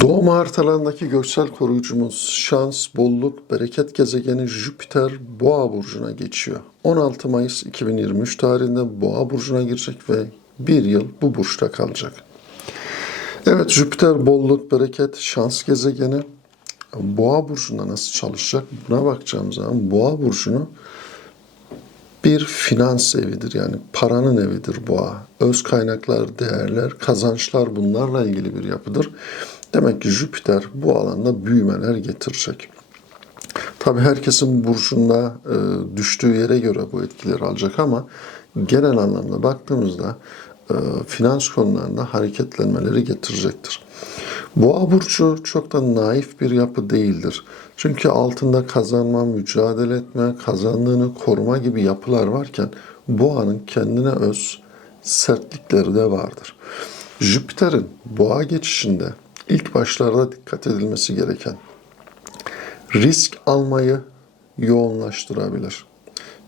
Doğum haritalarındaki göksel koruyucumuz şans, bolluk, bereket gezegeni Jüpiter Boğa burcuna geçiyor. 16 Mayıs 2023 tarihinde Boğa burcuna girecek ve bir yıl bu burçta kalacak. Evet Jüpiter bolluk, bereket, şans gezegeni Boğa burcunda nasıl çalışacak? Buna bakacağım zaman Boğa burcunu bir finans evidir yani paranın evidir boğa. Öz kaynaklar, değerler, kazançlar bunlarla ilgili bir yapıdır. Demek ki Jüpiter bu alanda büyümeler getirecek. Tabii herkesin burcunda e, düştüğü yere göre bu etkileri alacak ama genel anlamda baktığımızda e, finans konularında hareketlenmeleri getirecektir. Boğa burcu çok da naif bir yapı değildir. Çünkü altında kazanma, mücadele etme, kazandığını koruma gibi yapılar varken boğanın kendine öz sertlikleri de vardır. Jüpiter'in boğa geçişinde ilk başlarda dikkat edilmesi gereken risk almayı yoğunlaştırabilir.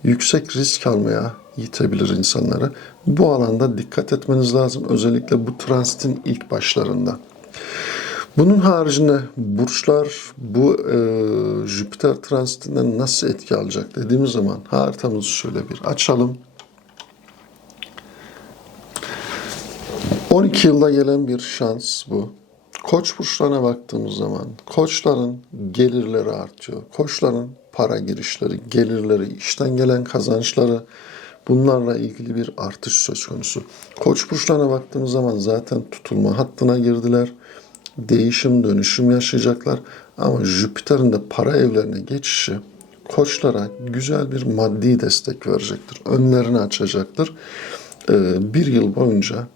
Yüksek risk almaya yitebilir insanları. Bu alanda dikkat etmeniz lazım. Özellikle bu transitin ilk başlarında. Bunun haricinde burçlar bu e, Jüpiter transitinden nasıl etki alacak dediğimiz zaman haritamızı şöyle bir açalım. 12 yılda gelen bir şans bu. Koç burçlarına baktığımız zaman koçların gelirleri artıyor. Koçların para girişleri, gelirleri, işten gelen kazançları bunlarla ilgili bir artış söz konusu. Koç burçlarına baktığımız zaman zaten tutulma hattına girdiler. Değişim, dönüşüm yaşayacaklar. Ama Jüpiter'in de para evlerine geçişi koçlara güzel bir maddi destek verecektir. Önlerini açacaktır. Ee, bir yıl boyunca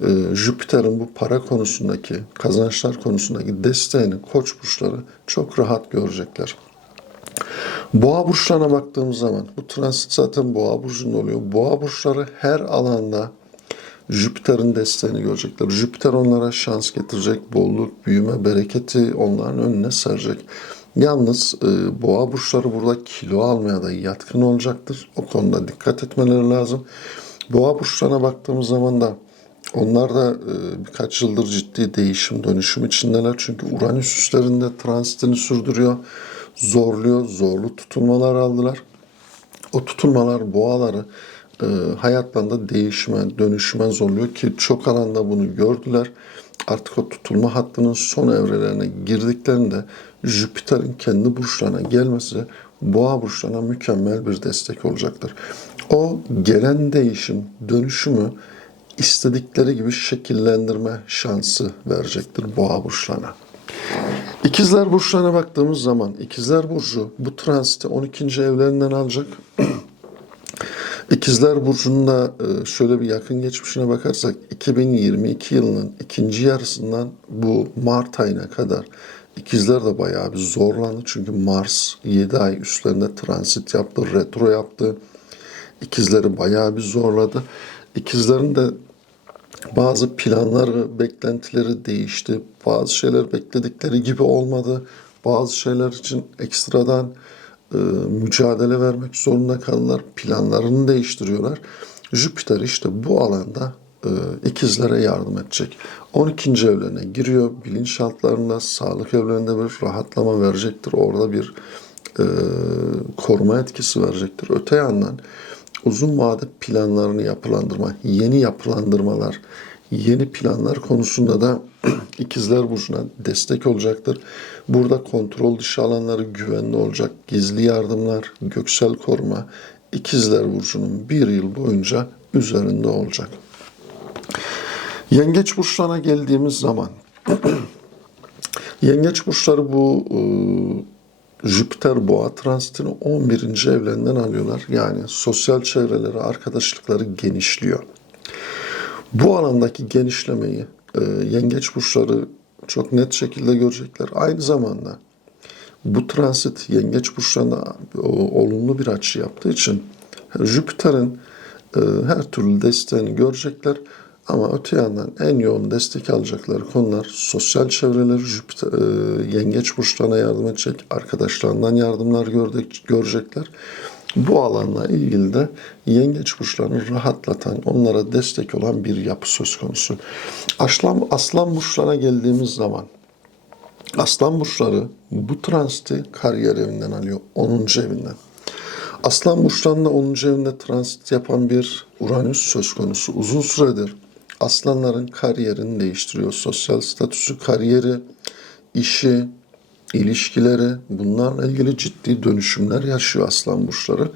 e, Jüpiter'in bu para konusundaki, kazançlar konusundaki desteğini koç burçları çok rahat görecekler. Boğa burçlarına baktığımız zaman bu transit zaten boğa burcunda oluyor. Boğa burçları her alanda Jüpiter'in desteğini görecekler. Jüpiter onlara şans getirecek, bolluk, büyüme, bereketi onların önüne serecek. Yalnız e, boğa burçları burada kilo almaya da yatkın olacaktır. O konuda dikkat etmeleri lazım. Boğa burçlarına baktığımız zaman da onlar da e, birkaç yıldır ciddi değişim, dönüşüm içindeler. Çünkü Uranüs üstlerinde transitini sürdürüyor, zorluyor, zorlu tutulmalar aldılar. O tutulmalar boğaları e, hayatlarında değişime, dönüşüme zorluyor ki çok alanda bunu gördüler. Artık o tutulma hattının son evrelerine girdiklerinde Jüpiter'in kendi burçlarına gelmesi boğa burçlarına mükemmel bir destek olacaktır. O gelen değişim, dönüşümü istedikleri gibi şekillendirme şansı verecektir boğa burçlarına. İkizler burçlarına baktığımız zaman İkizler burcu bu transiti 12. evlerinden alacak. İkizler Burcu'nda e, şöyle bir yakın geçmişine bakarsak 2022 yılının ikinci yarısından bu Mart ayına kadar İkizler de bayağı bir zorlandı. Çünkü Mars 7 ay üstlerinde transit yaptı, retro yaptı. İkizleri bayağı bir zorladı. İkizlerin de bazı planları, beklentileri değişti. Bazı şeyler bekledikleri gibi olmadı. Bazı şeyler için ekstradan e, mücadele vermek zorunda kaldılar. Planlarını değiştiriyorlar. Jüpiter işte bu alanda e, ikizlere yardım edecek. 12. evlerine giriyor. Bilinçaltlarında, sağlık evlerinde bir rahatlama verecektir. Orada bir e, koruma etkisi verecektir. Öte yandan uzun vade planlarını yapılandırma, yeni yapılandırmalar, yeni planlar konusunda da ikizler burcuna destek olacaktır. Burada kontrol dışı alanları güvenli olacak, gizli yardımlar, göksel koruma ikizler burcunun bir yıl boyunca üzerinde olacak. Yengeç burçlarına geldiğimiz zaman Yengeç burçları bu e, Jüpiter boğa transitini 11. evlerinden alıyorlar. Yani sosyal çevreleri, arkadaşlıkları genişliyor. Bu alandaki genişlemeyi e, yengeç burçları çok net şekilde görecekler. Aynı zamanda bu transit yengeç burçlarında o, olumlu bir açı yaptığı için Jüpiter'in e, her türlü desteğini görecekler. Ama öte yandan en yoğun destek alacakları konular sosyal çevreleri Jüpiter, e, yengeç burçlarına yardım edecek, arkadaşlarından yardımlar gördük, görecekler. Bu alanla ilgili de yengeç burçlarını rahatlatan, onlara destek olan bir yapı söz konusu. Aslan, aslan burçlarına geldiğimiz zaman Aslan burçları bu transiti kariyer evinden alıyor. 10. evinden. Aslan burçlarında 10. evinde transit yapan bir Uranüs söz konusu. Uzun süredir aslanların kariyerini değiştiriyor. Sosyal statüsü, kariyeri, işi, ilişkileri bunlarla ilgili ciddi dönüşümler yaşıyor aslan burçları.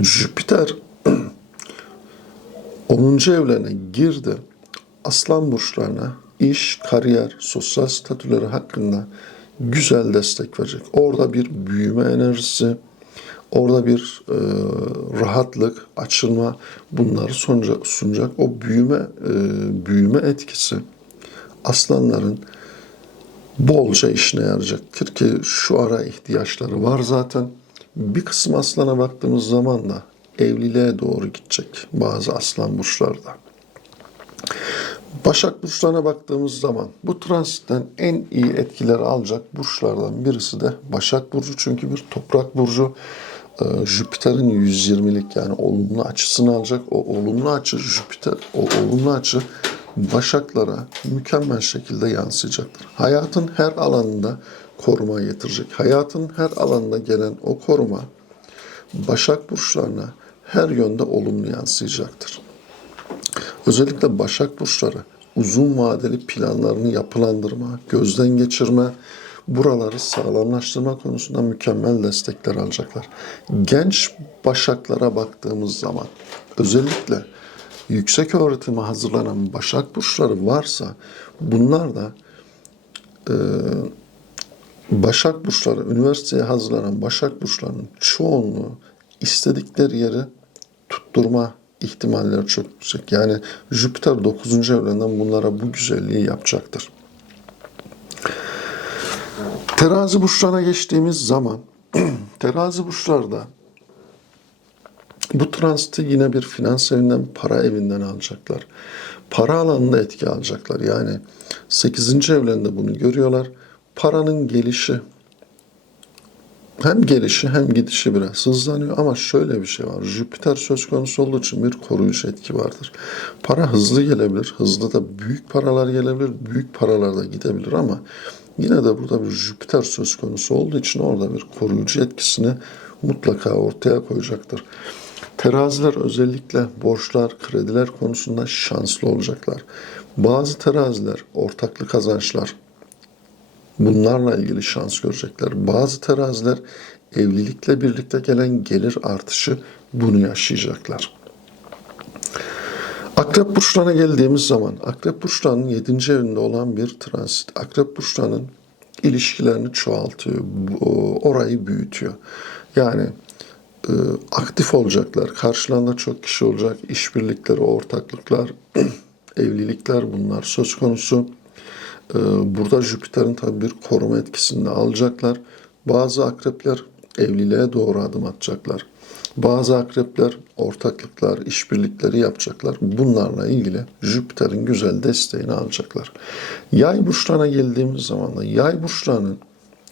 Jüpiter 10. evlerine girdi. Aslan burçlarına iş, kariyer, sosyal statüleri hakkında güzel destek verecek. Orada bir büyüme enerjisi, orada bir e, rahatlık, açılma bunları sunacak. sunacak. O büyüme e, büyüme etkisi aslanların bolca işine yarayacaktır ki şu ara ihtiyaçları var zaten. Bir kısım aslana baktığımız zaman da evliliğe doğru gidecek bazı aslan burçlarda. Başak burçlarına baktığımız zaman bu transitten en iyi etkileri alacak burçlardan birisi de Başak burcu çünkü bir toprak burcu. Ee, Jüpiter'in 120'lik yani olumlu açısını alacak. O olumlu açı Jüpiter, o olumlu açı Başaklara mükemmel şekilde yansıyacaktır. Hayatın her alanında koruma getirecek. Hayatın her alanında gelen o koruma Başak burçlarına her yönde olumlu yansıyacaktır. Özellikle Başak burçları uzun vadeli planlarını yapılandırma, gözden geçirme, buraları sağlamlaştırma konusunda mükemmel destekler alacaklar. Genç Başaklara baktığımız zaman özellikle yüksek öğretime hazırlanan Başak burçları varsa bunlar da e, Başak burçları, üniversiteye hazırlanan Başak burçlarının çoğunluğu istedikleri yeri tutturma ihtimalleri çok yüksek. Yani Jüpiter 9. evrenden bunlara bu güzelliği yapacaktır. Terazi burçlarına geçtiğimiz zaman terazi burçlarda bu transiti yine bir finans evinden, para evinden alacaklar. Para alanında etki alacaklar. Yani 8. evlerinde bunu görüyorlar. Paranın gelişi hem gelişi hem gidişi biraz hızlanıyor ama şöyle bir şey var. Jüpiter söz konusu olduğu için bir koruyucu etki vardır. Para hızlı gelebilir. Hızlı da büyük paralar gelebilir. Büyük paralar da gidebilir ama yine de burada bir Jüpiter söz konusu olduğu için orada bir koruyucu etkisini mutlaka ortaya koyacaktır. Teraziler özellikle borçlar, krediler konusunda şanslı olacaklar. Bazı teraziler ortaklı kazançlar, Bunlarla ilgili şans görecekler. Bazı teraziler evlilikle birlikte gelen gelir artışı bunu yaşayacaklar. Akrep burçlarına geldiğimiz zaman Akrep burçlarının 7. evinde olan bir transit. Akrep burçlarının ilişkilerini çoğaltıyor. Orayı büyütüyor. Yani e, aktif olacaklar. Karşılarında çok kişi olacak. İşbirlikleri, ortaklıklar, evlilikler bunlar söz konusu. Ee, burada Jüpiter'in tabi bir koruma etkisini alacaklar. Bazı akrepler evliliğe doğru adım atacaklar. Bazı akrepler ortaklıklar, işbirlikleri yapacaklar. Bunlarla ilgili Jüpiter'in güzel desteğini alacaklar. Yay burçlarına geldiğimiz zaman da yay burçlarının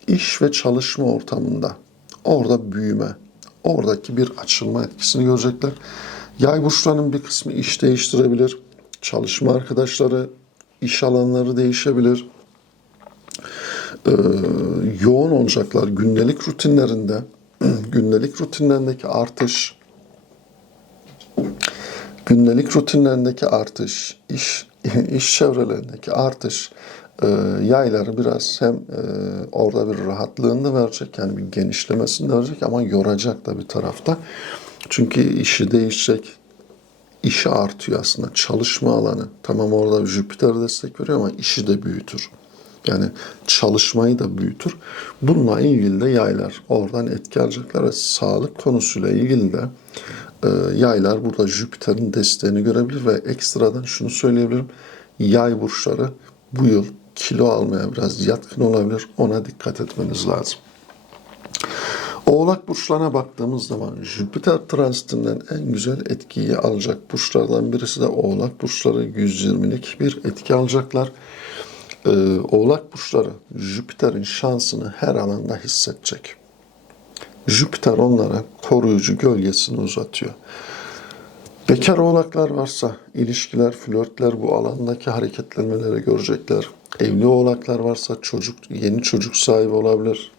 iş ve çalışma ortamında orada büyüme, oradaki bir açılma etkisini görecekler. Yay burçlarının bir kısmı iş değiştirebilir. Çalışma arkadaşları iş alanları değişebilir. Ee, yoğun olacaklar gündelik rutinlerinde. gündelik rutinlerindeki artış, gündelik rutinlerindeki artış, iş iş çevrelerindeki artış e, yayları biraz hem e, orada bir rahatlığını verecek yani bir genişlemesini verecek ama yoracak da bir tarafta. Çünkü işi değişecek, işi artıyor aslında. Çalışma alanı. Tamam orada Jüpiter destek veriyor ama işi de büyütür. Yani çalışmayı da büyütür. Bununla ilgili de yaylar oradan etki alacaklar ve sağlık konusuyla ilgili de e, yaylar burada Jüpiter'in desteğini görebilir ve ekstradan şunu söyleyebilirim. Yay burçları bu yıl kilo almaya biraz yatkın olabilir. Ona dikkat etmeniz lazım. Oğlak burçlarına baktığımız zaman Jüpiter transitinden en güzel etkiyi alacak burçlardan birisi de Oğlak burçları 120'lik bir etki alacaklar. Ee, Oğlak burçları Jüpiter'in şansını her alanda hissedecek. Jüpiter onlara koruyucu gölgesini uzatıyor. Bekar oğlaklar varsa ilişkiler, flörtler bu alandaki hareketlenmeleri görecekler. Evli oğlaklar varsa çocuk yeni çocuk sahibi olabilir.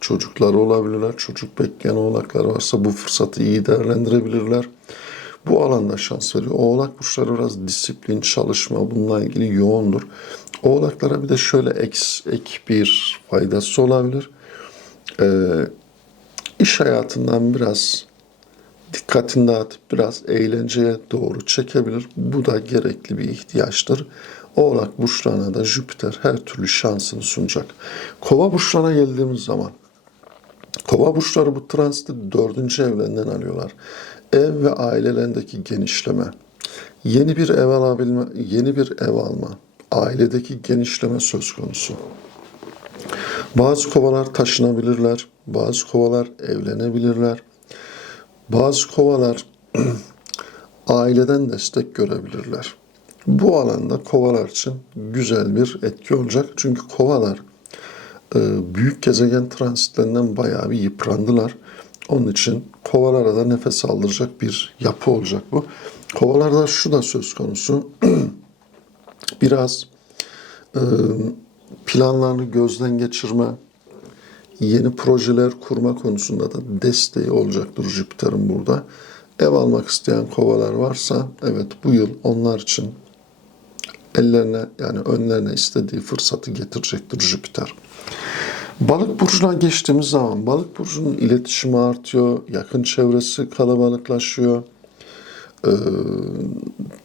Çocukları olabilirler. Çocuk bekleyen oğlaklar varsa bu fırsatı iyi değerlendirebilirler. Bu alanda şans veriyor. Oğlak burçları biraz disiplin, çalışma bununla ilgili yoğundur. Oğlaklara bir de şöyle ek, ek bir faydası olabilir. Ee, iş hayatından biraz dikkatini dağıtıp biraz eğlenceye doğru çekebilir. Bu da gerekli bir ihtiyaçtır. Oğlak burçlarına da Jüpiter her türlü şansını sunacak. Kova burçlarına geldiğimiz zaman Kova burçları bu transiti dördüncü evlerinden alıyorlar. Ev ve ailelerindeki genişleme, yeni bir ev alabilme, yeni bir ev alma, ailedeki genişleme söz konusu. Bazı kovalar taşınabilirler, bazı kovalar evlenebilirler. Bazı kovalar aileden destek görebilirler. Bu alanda kovalar için güzel bir etki olacak. Çünkü kovalar e, büyük gezegen transitlerinden bayağı bir yıprandılar. Onun için kovalara da nefes aldıracak bir yapı olacak bu. Kovalarda şu da söz konusu. Biraz e, planlarını gözden geçirme, yeni projeler kurma konusunda da desteği olacaktır Jüpiter'in burada. Ev almak isteyen kovalar varsa evet bu yıl onlar için ellerine yani önlerine istediği fırsatı getirecektir Jüpiter. Balık burcuna geçtiğimiz zaman balık burcunun iletişimi artıyor, yakın çevresi kalabalıklaşıyor, e,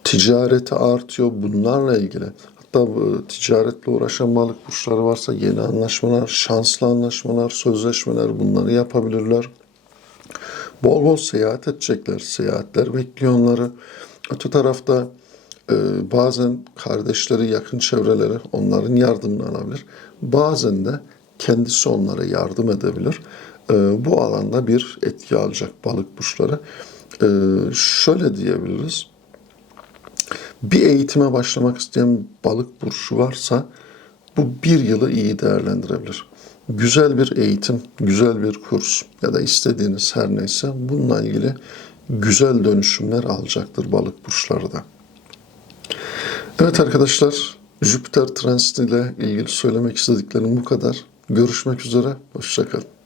ticareti artıyor bunlarla ilgili. Hatta ticaretle uğraşan balık burçları varsa yeni anlaşmalar, şanslı anlaşmalar, sözleşmeler bunları yapabilirler. Bol bol seyahat edecekler. Seyahatler bekliyor onları. Öte tarafta e, bazen kardeşleri, yakın çevreleri onların yardımını alabilir. Bazen de kendisi onlara yardım edebilir. E, bu alanda bir etki alacak balık burçları. E, şöyle diyebiliriz. Bir eğitime başlamak isteyen balık burcu varsa bu bir yılı iyi değerlendirebilir. Güzel bir eğitim, güzel bir kurs ya da istediğiniz her neyse bununla ilgili güzel dönüşümler alacaktır balık burçları da. Evet arkadaşlar, Jüpiter transiti ile ilgili söylemek istediklerim bu kadar. Görüşmek üzere, hoşçakalın.